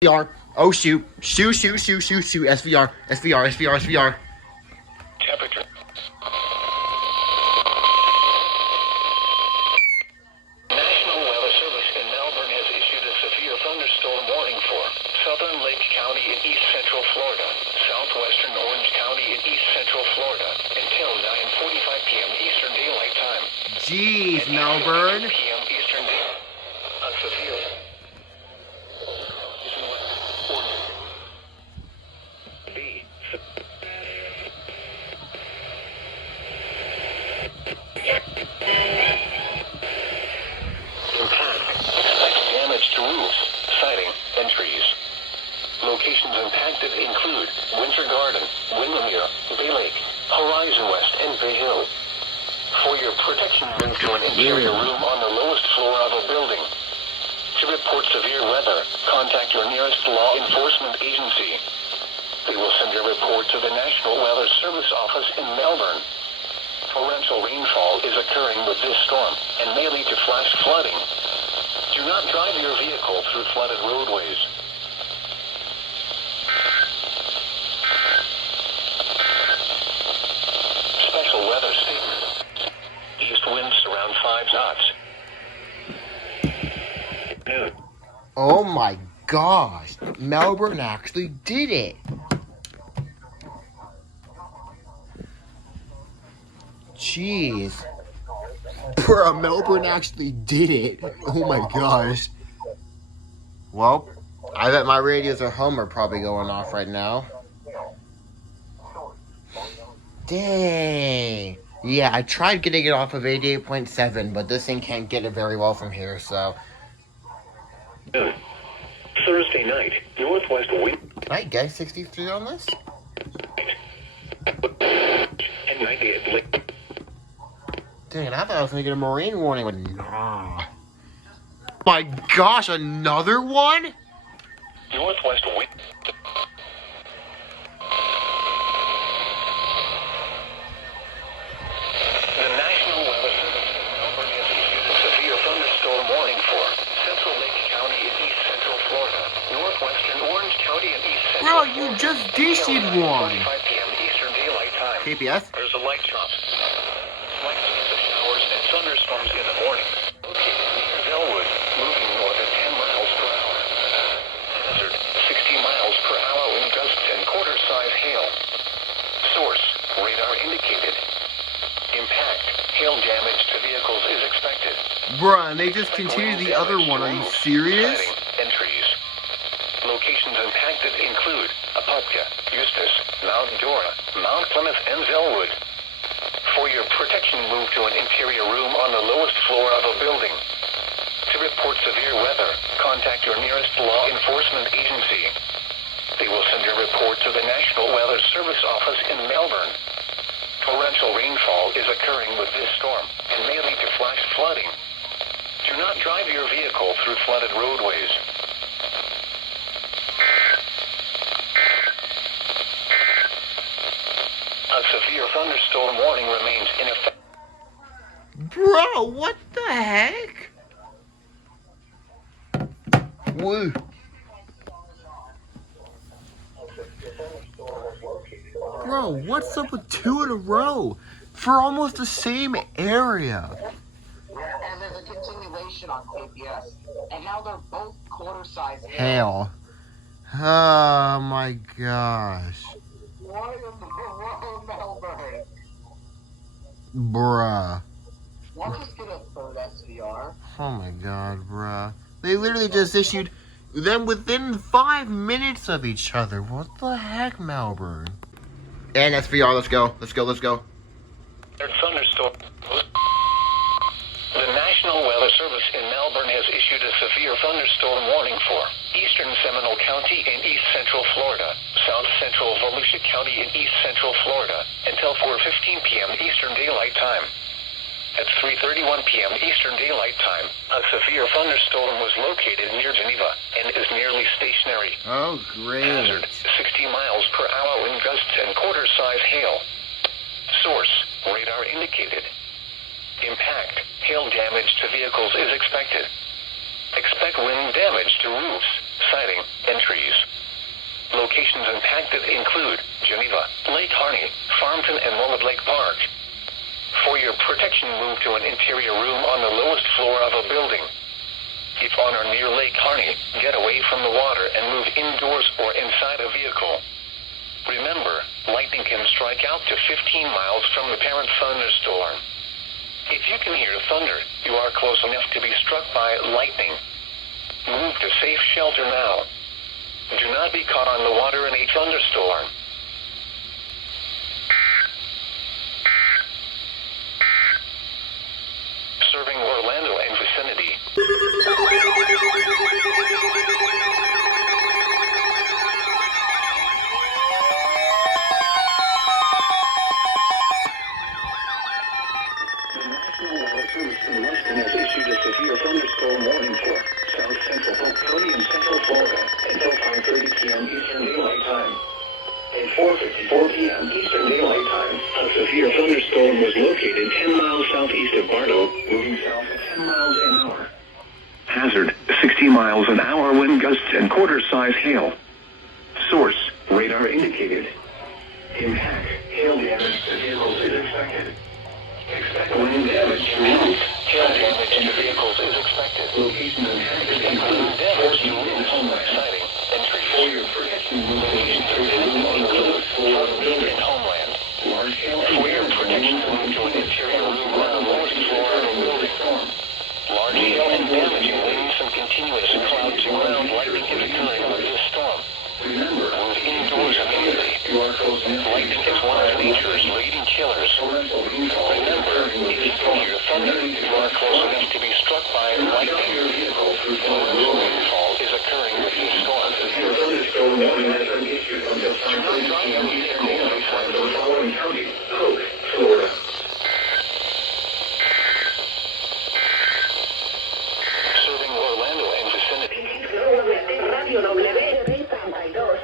SVR. Oh shoot. Shoot. SVR. Temperature. National Weather Service in Melbourne has issued a severe thunderstorm warning for southern Lake County in east central Florida, southwestern Orange County in east central Florida until 9:45 p.m. Eastern Daylight Time. Jeez, Melbourne. 8 p.m. Eastern Daylight. A severe. B. Damage to roofs, siding, and trees. Locations impacted include Winter Garden, Windermere, Bay Lake, Horizon West, and Bay Hill. For your protection, move to an interior room on the lowest floor of a building. To report severe weather, contact your nearest law enforcement agency. They will send your report to the National Weather Service office in Melbourne. Torrential rainfall is occurring with this storm and may lead to flash flooding. Do not drive your vehicle through flooded roadways. Special weather statement. East winds around 5 knots. Noon. Oh my gosh. Melbourne actually did it. Jeez. Bro, Melbourne actually did it. Oh my gosh. Well, I bet my radios at home are probably going off right now. Dang. Yeah, I tried getting it off of 88.7, but this thing can't get it very well from here, so. Thursday night, northwest wind. Can I get 63 on this? And 90 at Lake. Dang, I thought I was gonna get a marine warning, but nah. My gosh, another one? Northwest wind. The National Weather Service in Melbourne has issued a severe thunderstorm warning for Central Lake County in east central Florida, northwestern Orange County and east central Bro, you just issued one. 5 p.m. Eastern Daylight Time. KPS? There's a light drop. Light chance of showers and thunderstorms in the morning. Located near Zellwood, moving north at 10 miles per hour. Hazard, 60 miles per hour in gusts and quarter-size hail. Source, radar indicated. Impact, hail damage to vehicles is expected. Bruh, and they just continued the other one. Are you serious? Siding and trees. Locations impacted include Apopka, Eustis, Mount Dora, Mount Plymouth, and Zellwood. For your protection, move to an interior room on the lowest floor of a building. To report severe weather, contact your nearest law enforcement agency. They will send your report to the National Weather Service office in Melbourne. Torrential rainfall is occurring with this storm and may lead to flash flooding. Do not drive your vehicle through flooded roadways. A severe thunderstorm warning remains in effect. Bro, what the heck? Woo. Bro, what's up with 2 in a row? For almost the same area. Yeah, and there's a continuation on KPS. And now they're both quarter-size Hail. Oh my gosh. Why in the world, Melbourne? Bruh. Why just get a third SVR? Oh my god, bruh. They literally just issued them within 5 minutes of each other. What the heck, Melbourne? And SVR, let's go. Thunderstorm. The National Weather Service in Melbourne has issued a severe thunderstorm warning for eastern Seminole County in east central Florida, south central Volusia County in east central Florida, until 4:15 p.m. Eastern Daylight Time. At 3:31 p.m. Eastern Daylight Time, a severe thunderstorm was located near Geneva and is nearly stationary. Oh, great. Hazard, 60 miles per hour in gusts and quarter-size hail. Source, radar indicated. Impact, hail damage to vehicles is expected. Expect wind damage to roofs, sighting, and trees. Locations impacted include Geneva, Lake Harney, Farmington, and Mullet Lake Park. For your protection, move to an interior room on the lowest floor of a building. If on or near Lake Harney, get away from the water and move indoors or inside a vehicle. Remember, lightning can strike out to 15 miles from the parent thunderstorm. If you can hear thunder, you are close enough to be struck by lightning. Move to safe shelter now. Do not be caught on the water in a thunderstorm. Serving Orlando and vicinity. The National Weather Service in Weston has issued a severe thunderstorm warning for South Central Polk County and Central Florida until 5:30 p.m. Eastern Daylight Time. At 4:54 p.m. Eastern Daylight Time, a severe thunderstorm was located 10 miles southeast of Bardo, moving south at 10 miles an hour. Hazard, 60 miles an hour wind gusts and quarter-size hail. Source, radar indicated. Impact, hail damage to vehicles is expected. Expect wind damage to roofs. Hail damage to vehicles is expected. Location impacted include damage to roofs, sighting, entry. For your protection, location to a room on the lowest floor of the building and homeland. Large hail for your protection, move to an interior room on the lowest floor of the building. Large hail and damaging winds and continuous cloud-to-ground lightning is occurring with this storm. Remember, move indoors immediately. Lightning is one of nature's leading killers. Remember, if you can hear thunder, you are close enough to be struck by lightning. Rainfall is occurring with this storm. Do not drive your vehicle inside the following county, Polk, Florida. Serving Orlando and vicinity. Radio W32,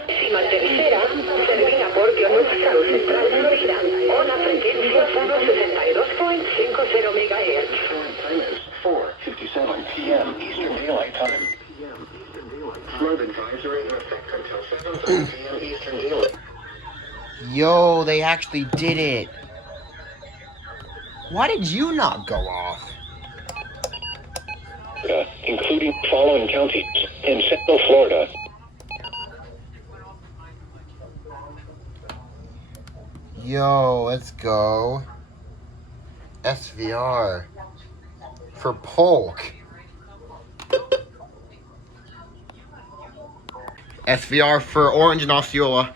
cima tercera, servida por Pionux South Central Florida, on a frecuencia 162.50 MHz. Time is 4:57 p.m. Eastern Daylight Time. Flood advisory in effect until 7:30 p.m. Eastern Daylight. Yo, they actually did it. Why did you not go off? Including following counties in Central Florida. Yo, let's go. SVR for Polk. SVR for Orange and Osceola.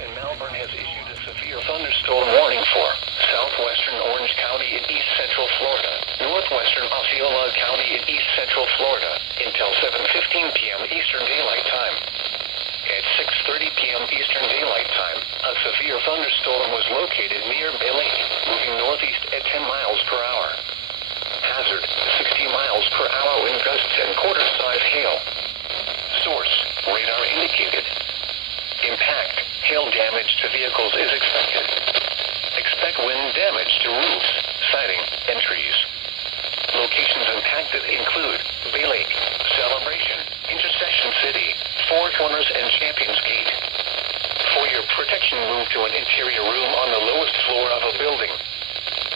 And Melbourne has issued a severe thunderstorm warning for southwestern Orange County in east central Florida, northwestern Osceola County in east central Florida until 7:15 p.m. Eastern Daylight Time. At 6:30 p.m. Eastern Daylight Time, a severe thunderstorm was located near Bay Lake, moving northeast at 10 miles per hour. Hazard, 60 miles per hour wind gusts and quarter-size hail. Source, radar indicated. Impact, hail damage to vehicles is expected. Expect wind damage to roofs, siding, and trees. Locations impacted include Bay Lake, Celebration, Intersection City, Four Corners, and Champions Gate. For your protection, move to an interior room on the lowest floor of a building.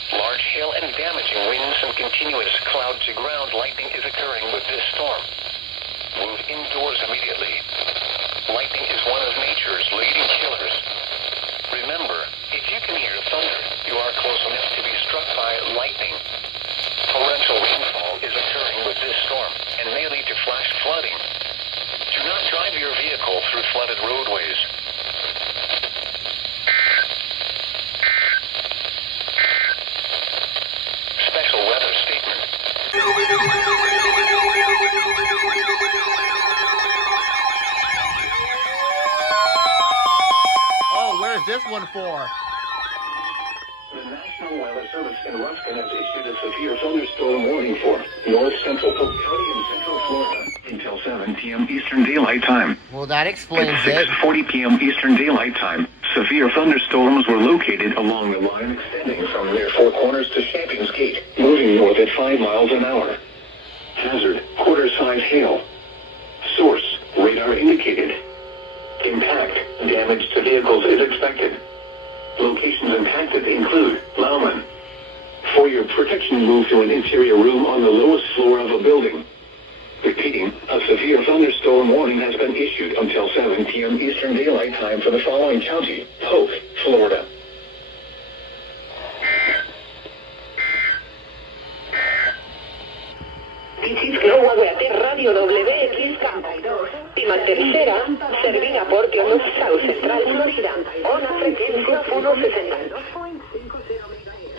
Large hail and damaging winds and continuous cloud-to-ground lightning is occurring with this storm. Move indoors immediately. Lightning is one of nature's leading killers. Remember, if you can hear thunder, you are close enough to be struck by lightning. Torrential rainfall is occurring with this storm and may lead to flash flooding. Do not drive your vehicle through flooded roadways. Special weather statement. Oh, where's this one for? The National Weather Service in Ruskin has issued a severe thunderstorm warning for north central Polk County and central Florida until 7 p.m. Eastern Daylight Time. Well, that explains At it. 6:40 p.m. Eastern Daylight Time, severe thunderstorms were located along the line extending from near Four Corners to Champions Gate, moving north at 5 miles an hour. Hazard, quarter-size hail. Source, radar indicated. Impact, damage to vehicles is expected. Locations impacted include Lauman. For your protection, move to an interior room on the lowest floor of a building. Repeating, a severe thunderstorm warning has been issued until 7 p.m. Eastern Daylight Time for the following county: Polk, Florida. EAS Radio WX 32, última tercera, servida por Pioneer South Central Florida, ona frecuencia 162.50 MHz.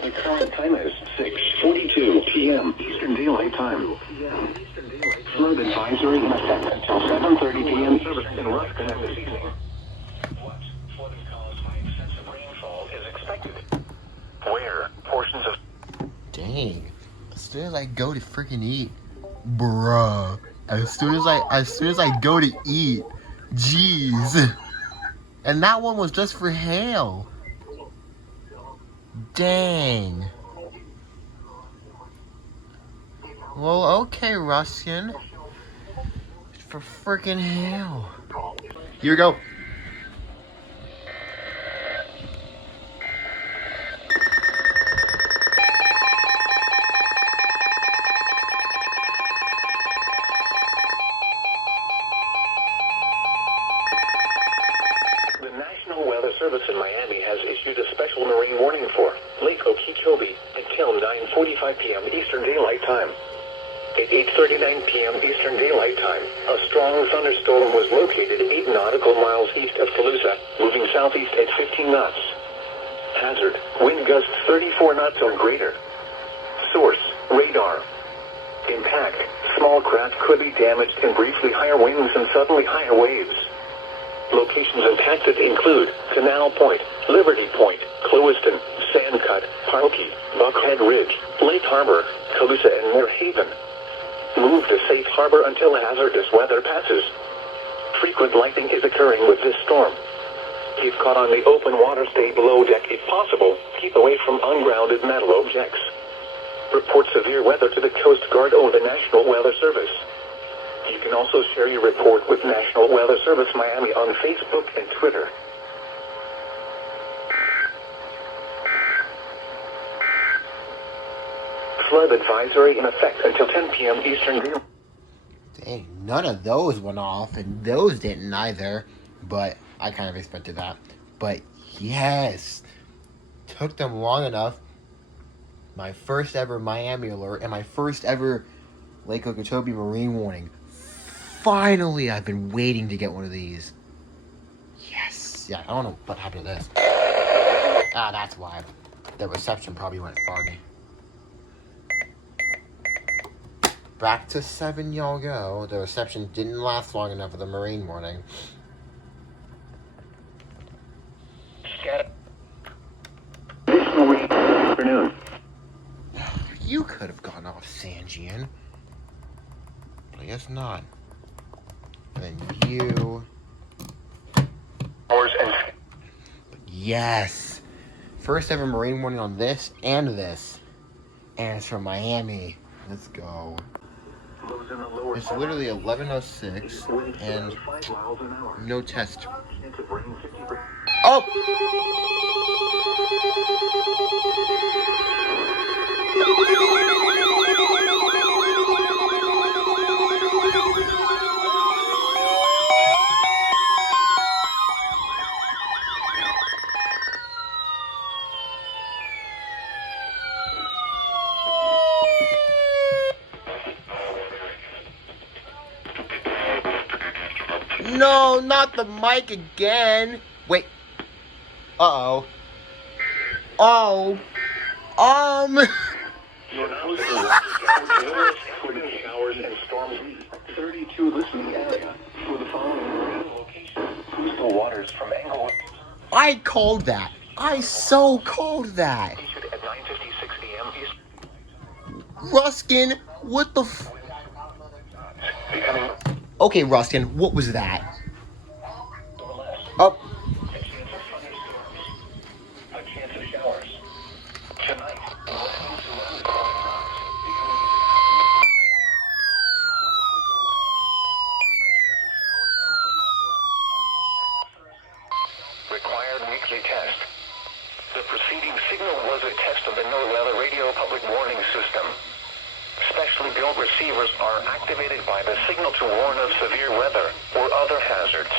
The current time is 6:42 p.m. Eastern Daylight Time. Flood advisory in effect until 7:30 p.m. Service in Ruskin and this evening. Flooding caused by excessive rainfall is expected. Where portions of... Dang. As soon as I go to freaking eat, bruh. As soon as I go to eat, jeez. And that one was just for hail. Dang. Well, okay, Ruskin. For freaking hail. Here we go. The National Weather Service in Miami has issued a special marine warning for Lake Okeechobee until 9:45 p.m. Eastern Daylight Time. At 8:39 p.m. Eastern Daylight Time, a strong thunderstorm was located 8 nautical miles east of Tolosa, moving southeast at 15 knots. Hazard, wind gusts 34 knots or greater. Source, radar. Impact, small craft could be damaged in briefly higher winds and suddenly higher waves. Locations impacted include Canal Point, Liberty Point, Clewiston, Sandcut, Harlkey, Buckhead Ridge, Lake Harbor, Tolosa, and Moore Haven. Move to safe harbor until hazardous weather passes. Frequent lightning is occurring with this storm. If caught on the open water, stay below deck if possible. Keep away from ungrounded metal objects. Report severe weather to the Coast Guard or the National Weather Service. You can also share your report with National Weather Service Miami on Facebook and Twitter. Flood advisory in effect until 10 p.m. Eastern Daylight. Dang, none of those went off, and those didn't either. But I kind of expected that. But yes, took them long enough. My first ever Miami alert and my first ever Lake Okeechobee marine warning. Finally, I've been waiting to get one of these. Yes. Yeah, I don't know what happened to this. Ah, that's why. The reception probably went foggy. Back to 7 y'all go. The reception didn't last long enough for the marine warning. Afternoon. You could have gone off Sanjian. But I guess not. And then you. Hours and... But yes. First ever marine warning on this and this. And it's from Miami. Let's go. It's literally 11:06 and no test. Oh! No, not the mic again. Wait. Uh-oh. Oh. You're now showers and storms. 32 listening area for the following location. Coastal waters from Englewood. I called that. I so called that. Issued at 9:56 a.m. East. Ruskin, what the f... Becoming... Okay, Ruskin, what was that? Oh. A chance of showers. Tonight, of the no-weather radio public warning system. Specially built receivers are activated by the signal to warn of severe weather or other hazards.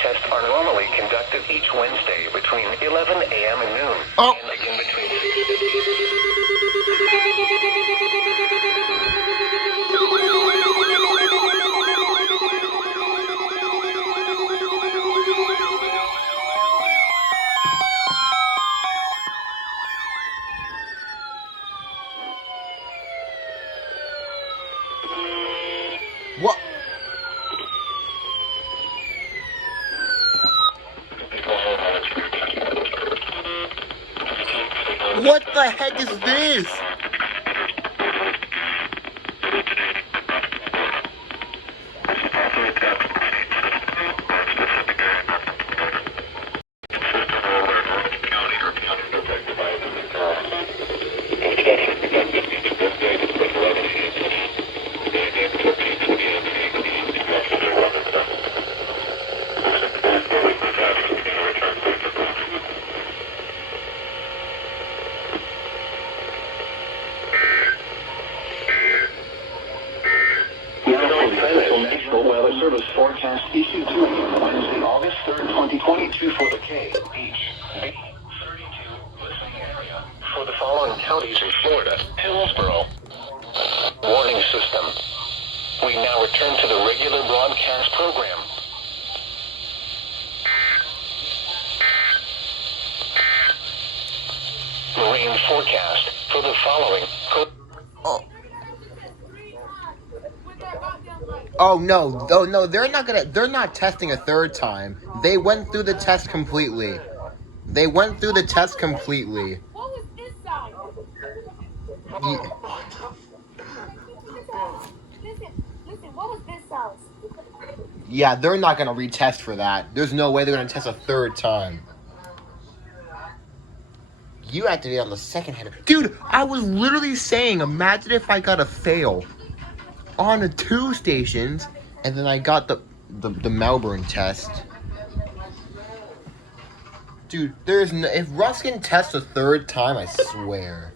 Tests are normally conducted each Wednesday between 11 a.m. and noon, and again between 6 What? What the heck is this? National Weather Service forecast issued to you Wednesday, August 3rd, 2022 for the K, Beach, B, 32 listening area. For the following counties in Florida, Hillsborough. Warning system. We now return to the regular broadcast program. Marine forecast for the following. Oh no, they're not testing a third time. They went through the test completely. What was this side? Listen, what was this sound? Yeah, they're not gonna retest for that. There's no way they're gonna test a third time. You activated on the second header. Dude, I was literally saying, imagine if I got a fail on the 2 stations, and then I got the Melbourne test. Dude, there's no, if Russ can test a third time, I swear.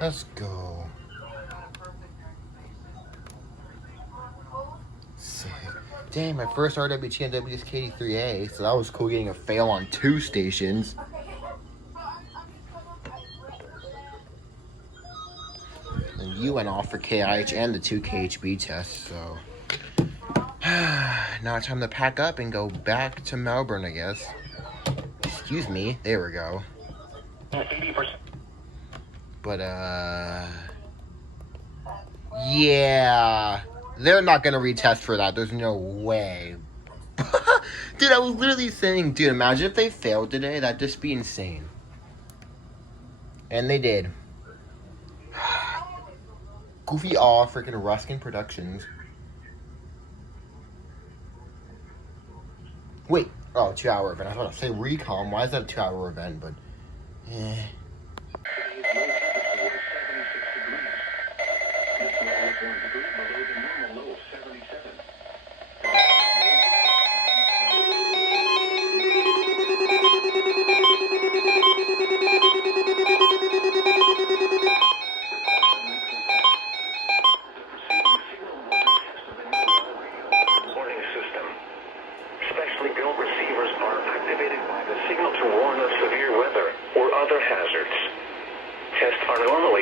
Let's go. Sick. Dang, my first RWTNW is KD3A, so that was cool getting a fail on 2 stations. And you went off for KIH and the 2 KHB tests, so now it's time to pack up and go back to Melbourne, I guess. Excuse me, there we go. 80%. But yeah, they're not gonna retest for that. There's no way. Dude, I was literally saying, dude, imagine if they failed today. That'd just be insane. And they did. Goofy Aw, freaking Ruskin Productions. Wait, oh, 2-hour event. I was about to say Recon. Why is that a 2-hour event? But, eh.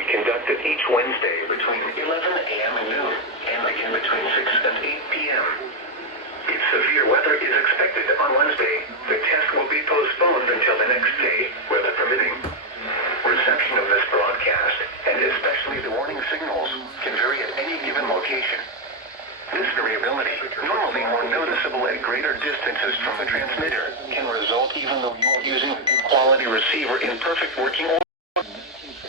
Conducted each Wednesday between 11 a.m. and noon, and again between 6 and 8 p.m. If severe weather is expected on Wednesday, the test will be postponed until the next day, weather permitting. Reception of this broadcast, and especially the warning signals, can vary at any given location. This variability, normally more noticeable at greater distances from the transmitter, can result even though you are using a quality receiver in perfect working order.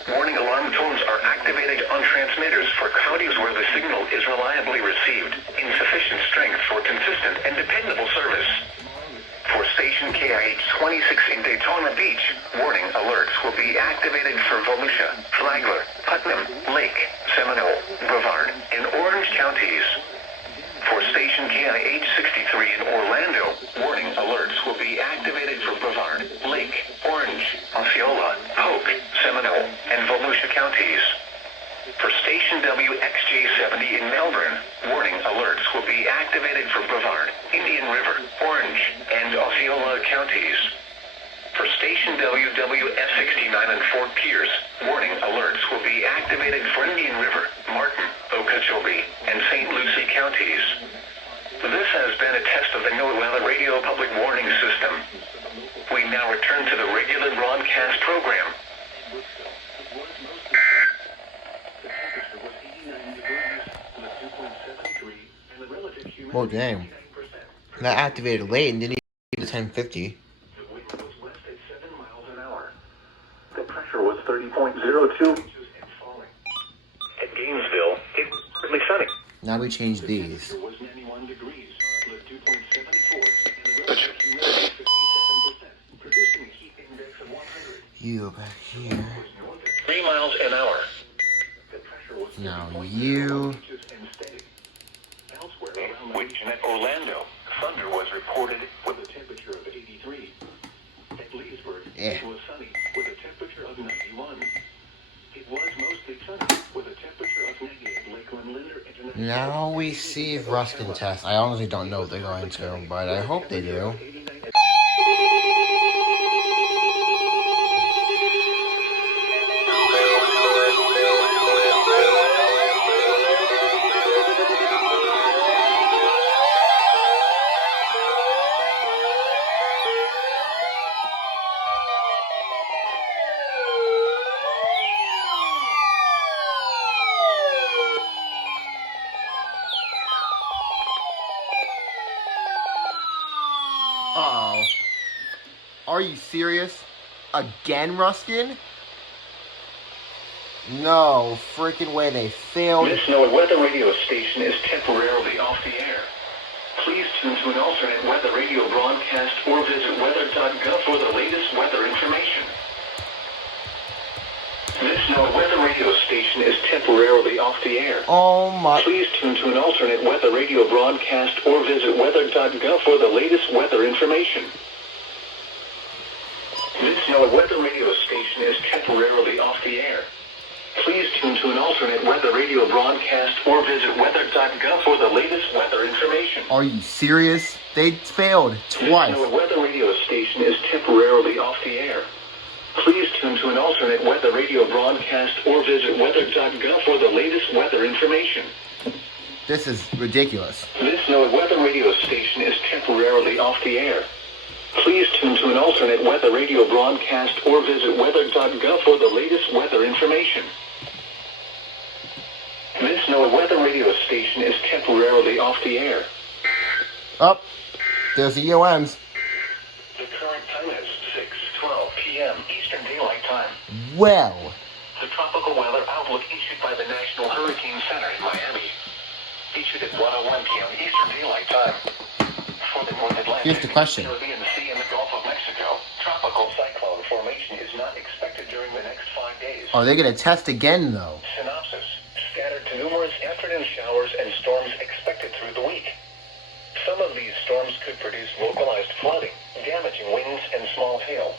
Warning alarm tones are activated on transmitters for counties where the signal is reliably received in sufficient strength for consistent and dependable service. For station KIH 26 in Daytona Beach, warning alerts will be activated for Volusia, Flagler, Putnam, Lake, Seminole, Brevard, and Orange counties. For Station KIH 63 in Orlando, warning alerts will be activated for Brevard, Lake, Orange, Osceola, Polk, Seminole, and Volusia counties. For Station WXJ70 in Melbourne, warning alerts will be activated for Brevard, Indian River, Orange, and Osceola counties. For Station WWF69 in Fort Pierce, warning alerts will be activated for Indian River, Martin, Okeechobee, and St. Lucie counties. This has been a test of the NOAA Weather Radio Public Warning System. We now return to the regular broadcast program. Oh, damn. That activated late and didn't even 10:50. The pressure was 30.02. At Gainesville, it was partly sunny. Now we change these. It was 91 degrees, with 2.74, and the relative humidity 57%, producing a heat index of 100. You back here. 3 miles an hour. The pressure was Now you. Elsewhere around the region at Orlando, thunder was reported with a temperature of 83. At Leesburg, it was sunny with a temperature of 91. It was mostly sunny with a temperature of 90 at Lakeland Linder International. Now we see if Russ can test. I honestly don't know what they're going to, but I hope they do. Uh-oh. Are you serious? Again, Ruskin? No freaking way, they failed. This NOAA weather radio station is temporarily off the air. Please tune to an alternate weather radio broadcast or visit weather.gov for the latest weather information. This NOAA weather radio station is temporarily off the air. Oh my. Please tune to an alternate weather radio broadcast or visit weather.gov for the latest weather information. This NOAA weather radio station is temporarily off the air. Please tune to an alternate weather radio broadcast or visit weather.gov for the latest weather information. Are you serious? They failed twice. This NOAA weather radio station is temporarily off the air. Please tune to an alternate weather radio broadcast or visit weather.gov for the latest weather information. This is ridiculous. This NOAA weather radio station is temporarily off the air. Please tune to an alternate weather radio broadcast or visit weather.gov for the latest weather information. This NOAA weather radio station is temporarily off the air. Up. There's the EOMs. The current time is 6:12 p.m. Eastern Daylight Time. Well. The tropical weather outlook issued by the National Hurricane Center in Miami. Issued at 1:01 p.m. Eastern Daylight Time. For the North Atlantic, Here's the question. Caribbean Sea, and the Gulf of Mexico, tropical cyclone formation is not expected during the next 5 days. Are they going to test again, though? Synopsis. Scattered to numerous afternoon showers and storms expected through the week. Some of these storms could produce localized flooding, damaging winds, and small hail.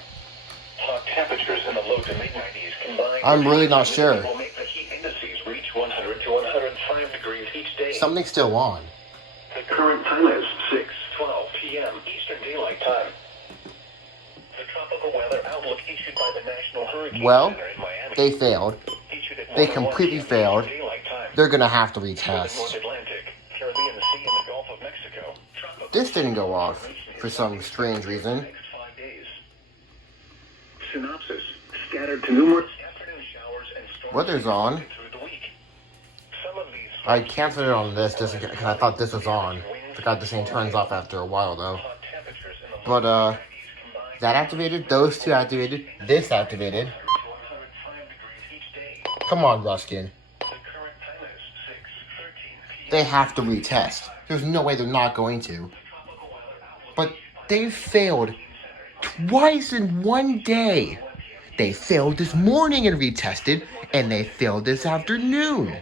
Hot temperatures in the low to mid-90s combined I'm really not sure. will make the heat indices reach 100 to 105 degrees each day. Something's still on. The current time is 6:12 p.m. Eastern Daylight Time. The tropical weather outlook issued by the National Hurricane Center in Miami. They failed. Issued at They 1:01 completely p.m. failed. Eastern Daylight Time. They're going to have to For the North retest. Atlantic, Caribbean Sea, and the Gulf of Mexico, tropical This didn't go off for some strange reason. next 5 days. Synopsis. Scattered to numerous afternoon showers and storms Weather's on. through the week. Some of these I canceled it on this just because I thought this was on. Forgot this thing turns off after a while, though. hot temperatures in the But, 90s combined that activated, those two activated, this activated. to 105 degrees each day. Come on, Ruskin. The current time is 6:13 p.m. They have to retest. There's no way they're not going to. But they failed twice in one day. They failed this morning and retested, and they failed this afternoon.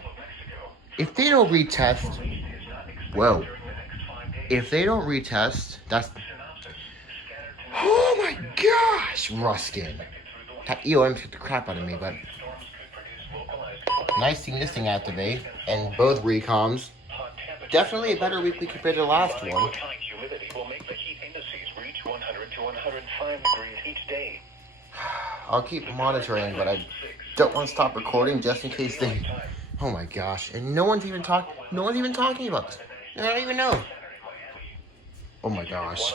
If they don't retest, whoa. if they don't retest, that's... Oh my gosh, Ruskin. That EOM took the crap out of me, but... Nice seeing this thing activate, and both recoms. Definitely a better weekly compared to the last one. I'll keep monitoring, but I don't want to stop recording just in case they... Oh my gosh, and no one's even talking about this. I don't even know. Oh my gosh.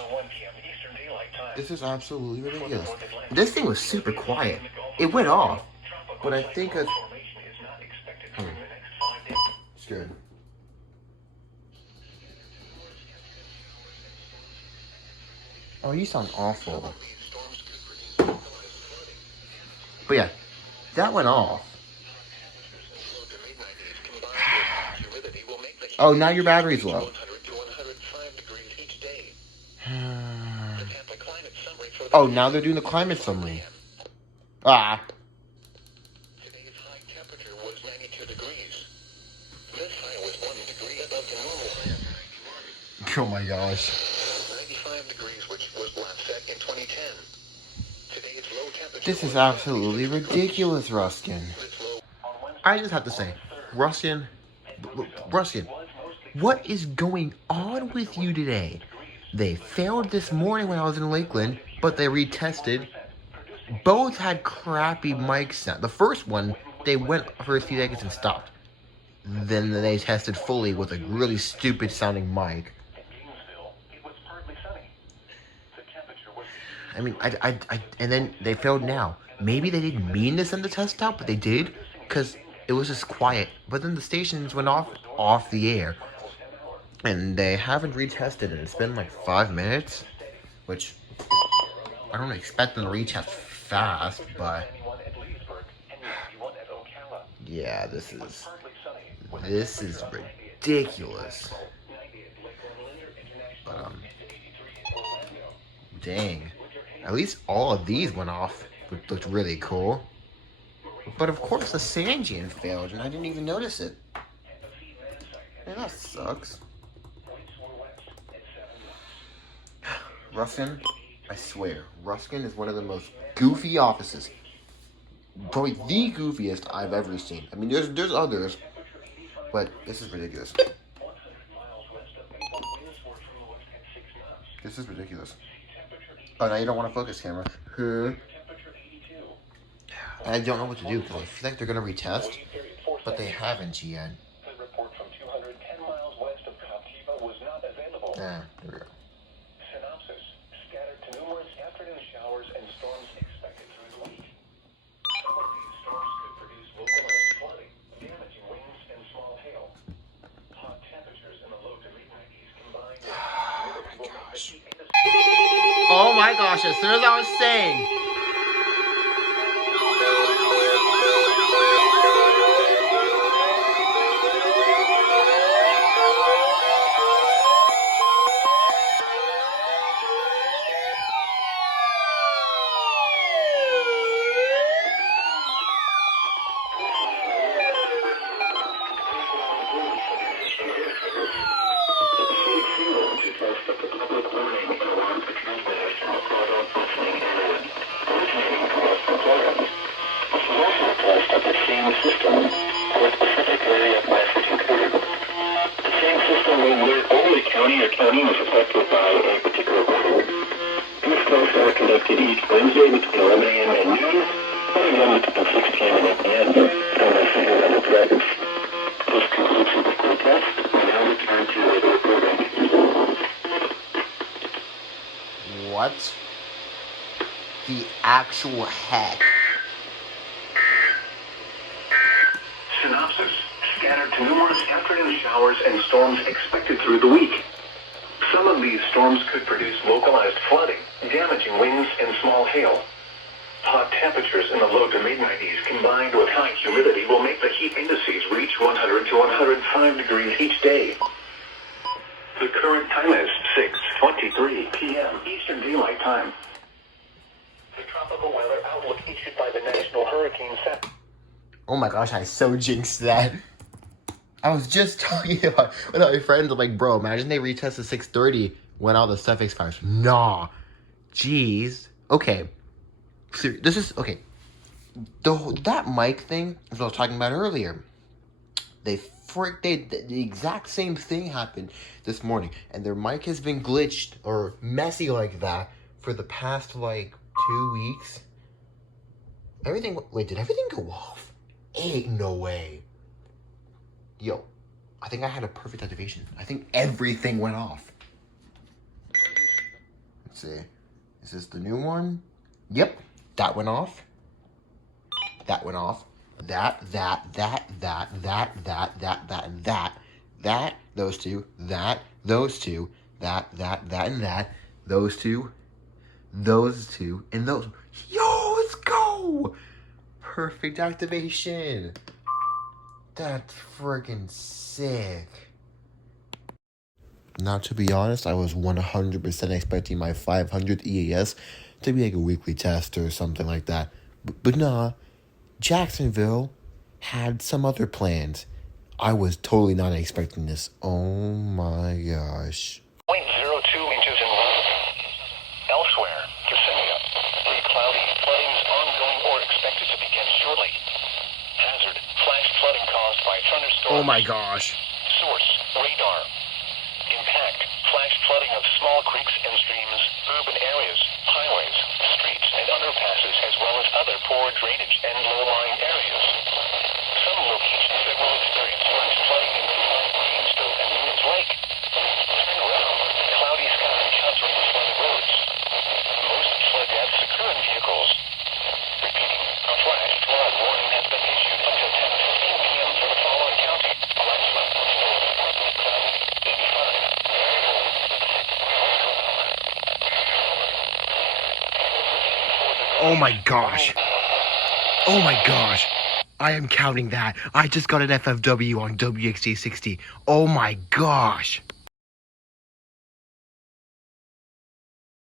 This is absolutely ridiculous. This thing was super quiet. It went off, but I think it's... It's good. Oh, you sound awful. But yeah, that went off. Oh, now your battery's low. Oh, now they're doing the climate summary. Ah. Today's high temperature was 92 degrees. This high was 1 degree above the normal. Oh my gosh. 95 degrees, which was last set in 2010. Today's low temperature. This is absolutely ridiculous, Ruskin. I just have to say, Ruskin, what is going on with you today? They failed this morning when I was in Lakeland, but they retested. Both had crappy mic sound. The first one, they went for a few seconds and stopped. Then they tested fully with a really stupid sounding mic. I mean, and then they failed now. Maybe they didn't mean to send the test out, but they did, because it was just quiet. But then the stations went off the air. And they haven't retested it. It's been like 5 minutes, which I don't expect them to retest fast, but yeah, this is ridiculous. But dang, at least all of these went off, which looked really cool. But of course the Sanjian failed, and I didn't even notice it. Man, that sucks. Ruskin, I swear, Ruskin is one of the most goofy offices. Probably the goofiest I've ever seen. I mean, there's others, but this is ridiculous. This is ridiculous. Oh, now you don't want to focus, camera. I don't know what to do, because I feel like they're going to retest, but they haven't yet. Yeah, there we go. Oh my gosh, as soon as I was saying. What the actual heck? Synopsis. Scattered to numerous afternoon showers and storms expected through the week. Some of these storms could produce localized flooding, damaging winds, and small hail. Hot temperatures in the low to mid-90s combined with high humidity will make the heat indices reach 100 to 105 degrees each day. The current time is 6:23 p.m. Eastern Daylight Time. The tropical weather outlook issued by the National Hurricane Center. Oh my gosh, I so jinxed that. I was just talking about with my friends. I'm like, bro, imagine they retest at 6:30 when all the stuff expires. Nah, jeez. Okay, so this is okay. That mic thing is what I was talking about earlier. The exact same thing happened this morning, and their mic has been glitched or messy like that for the past like 2 weeks. Did everything go off? Ain't no way. Yo, I think I had a perfect activation. I think everything went off. Let's see. Is this the new one? Yep, that went off. That went off. That, those two, those two, and that, those two, and those. Yo, let's go! Perfect activation. That's friggin' sick. Now, to be honest, I was 100% expecting my 500th EAS to be like a weekly test or something like that. But nah, Jacksonville had some other plans. I was totally not expecting this. Oh my gosh. 0.02 inches in rain. Elsewhere, Kissimmee, cloudy. Flooding is ongoing or expected to begin shortly. Hazard, flash flooding caused by thunderstorms. Oh my gosh. Source, radar. Impact, flash flooding of small creeks and streams, urban areas, highways, streets, and underpasses, as well as other poor drainage and low-lying areas. Some locations that will experience flash flooding include Gainesville and Newman's Lake. Turn around, cloudy sky countering flooded roads. Most flood deaths occur in vehicles. Repeating, a flash flood warning has been issued until 10:15 p.m. for the following county: Blacksburg, partly cloudy, 85. Oh my gosh. Oh my gosh. I am counting that. I just got an FFW on WXD60. Oh my gosh.